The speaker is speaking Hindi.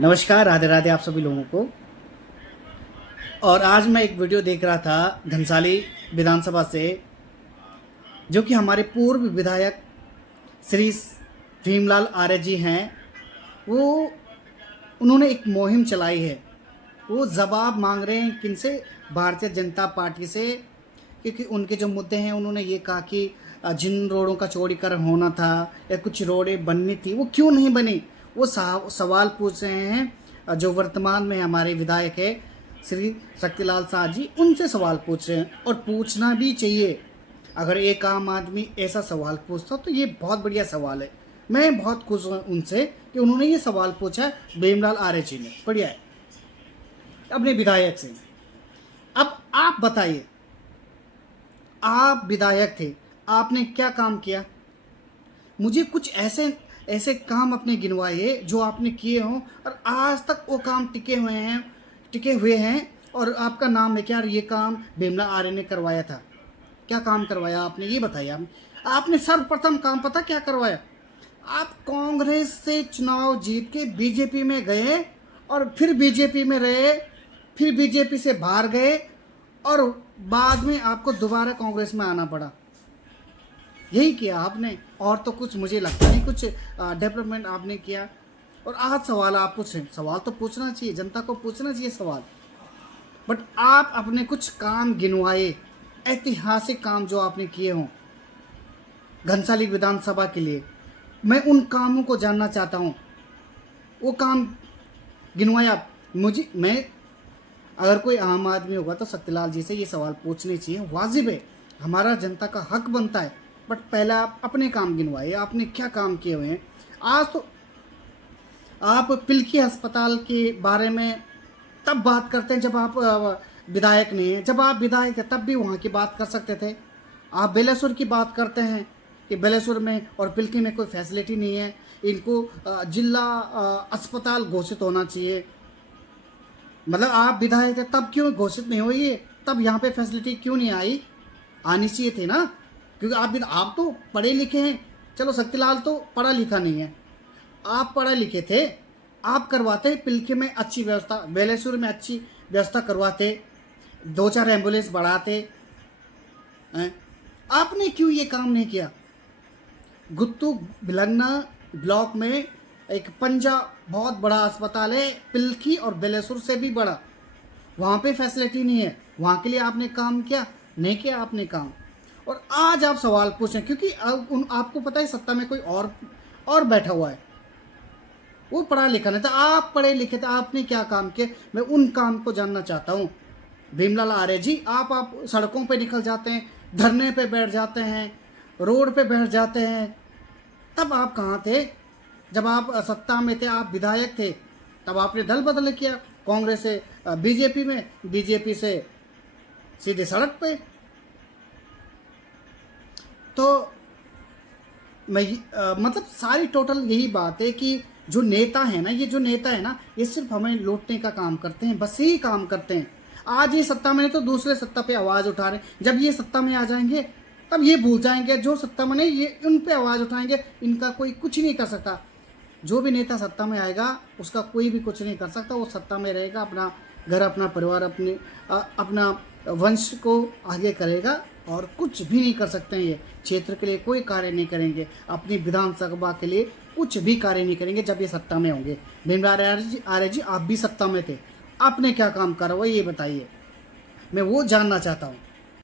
नमस्कार, राधे राधे आप सभी लोगों को। और आज मैं एक वीडियो देख रहा था घनसाली विधानसभा से, जो कि हमारे पूर्व विधायक श्री भीमलाल आर्य जी हैं। वो उन्होंने एक मुहिम चलाई है। वो जवाब मांग रहे हैं किनसे? भारतीय जनता पार्टी से, क्योंकि उनके जो मुद्दे हैं, उन्होंने ये कहा कि जिन रोडों का चौड़ीकरण होना था या कुछ रोडें बननी थी वो क्यों नहीं बनी। वो सवाल पूछ रहे हैं। जो वर्तमान में हमारे विधायक है श्री शक्तिलाल शाह जी, उनसे सवाल पूछ रहे हैं और पूछना भी चाहिए। अगर एक आम आदमी ऐसा सवाल पूछता तो ये बहुत बढ़िया सवाल है। मैं बहुत खुश हूँ उनसे कि उन्होंने ये सवाल पूछा है। भीमलाल आर्य जी ने बढ़िया है अपने विधायक से। अब आप बताइए, आप विधायक थे, आपने क्या काम किया? मुझे कुछ ऐसे ऐसे काम अपने गिनवाइए जो आपने किए हों और आज तक वो काम टिके हुए हैं और आपका नाम है क्या? ये काम भीमलाल आर्य ने करवाया था। क्या काम करवाया आपने, ये बताइए। आपने सर्वप्रथम काम पता क्या करवाया? आप कांग्रेस से चुनाव जीत के बीजेपी में गए और फिर बीजेपी में रहे, फिर बीजेपी से बाहर गए और बाद में आपको दोबारा कांग्रेस में आना पड़ा। यही किया आपने, और तो कुछ मुझे लगता नहीं कुछ डेवलपमेंट आपने किया। और आज सवाल आप पूछ रहे हैं। सवाल तो पूछना चाहिए, जनता को पूछना चाहिए सवाल। बट आप अपने कुछ काम गिनवाए, ऐतिहासिक काम जो आपने किए हों घनसाली विधानसभा के लिए। मैं उन कामों को जानना चाहता हूँ। वो काम गिनवाए आप मुझे। मैं अगर कोई आम आदमी होगा तो शक्तिलाल जी से ये सवाल पूछने चाहिए, वाजिब है, हमारा जनता का हक बनता है। बट पहले आप अपने काम गिनवाइए, आपने क्या काम किए हुए हैं। आज तो आप पिलखी अस्पताल के बारे में तब बात करते हैं जब आप विधायक नहीं हैं। जब आप विधायक हैं तब भी वहाँ की बात कर सकते थे। आप बेलेश्वर की बात करते हैं कि बेलेश्वर में और पिलखी में कोई फैसिलिटी नहीं है, इनको जिला अस्पताल घोषित होना चाहिए। मतलब आप विधायक हैं तब क्यों घोषित नहीं हुई है? तब यहाँ पे फैसिलिटी क्यों नहीं आई? आनी चाहिए थी ना, क्योंकि आप तो पढ़े लिखे हैं। चलो शक्तिलाल तो पढ़ा लिखा नहीं है, आप पढ़े लिखे थे। आप करवाते पिलखे में अच्छी व्यवस्था, बेलेश्वर में अच्छी व्यवस्था करवाते, 2-4 एम्बुलेंस बढ़ाते हैं। आपने क्यों ये काम नहीं किया? गुत्तू भिलंगना ब्लॉक में एक पंजा बहुत बड़ा अस्पताल है, पिलखी और बेलेश्वर से भी बड़ा। वहाँ पे फैसिलिटी नहीं है। वहाँ के लिए आपने काम किया? नहीं किया आपने काम। और आज आप सवाल पूछें क्योंकि आपको पता है सत्ता में कोई और बैठा हुआ है। वो पढ़ा लिखा नहीं था, आप पढ़े लिखे थे। आपने क्या काम किए? मैं उन काम को जानना चाहता हूँ। भीमलाल आर्य जी, आप सड़कों पे निकल जाते हैं, धरने पे बैठ जाते हैं, रोड पे बैठ जाते हैं। तब आप कहाँ थे? जब आप सत्ता में थे, आप विधायक थे, तब आपने दल बदल किया। कांग्रेस से बीजेपी में, बीजेपी से सीधे सड़क पे। तो मैं मतलब सारी टोटल यही बात है कि जो नेता है ना, ये जो नेता है ना, ये सिर्फ हमें लूटने का काम करते हैं, बस यही काम करते हैं। आज ये सत्ता में नहीं तो दूसरे सत्ता पे आवाज़ उठा रहे हैं। जब ये सत्ता में आ जाएंगे तब ये भूल जाएंगे। जो सत्ता में नहीं, ये उन पे आवाज़ उठाएंगे। इनका कोई कुछ नहीं कर सकता। जो भी नेता सत्ता में आएगा उसका कोई भी कुछ नहीं कर सकता। वो सत्ता में रहेगा, अपना घर, अपना परिवार, अपना वंश को आगे करेगा और कुछ भी नहीं कर सकते हैं। ये क्षेत्र के लिए कोई कार्य नहीं करेंगे, अपनी विधानसभा के लिए कुछ भी कार्य नहीं करेंगे जब ये सत्ता में होंगे। भीमलाल आर्य जी, आप भी सत्ता में थे, आपने क्या काम करा हुआ ये बताइए। मैं वो जानना चाहता हूँ।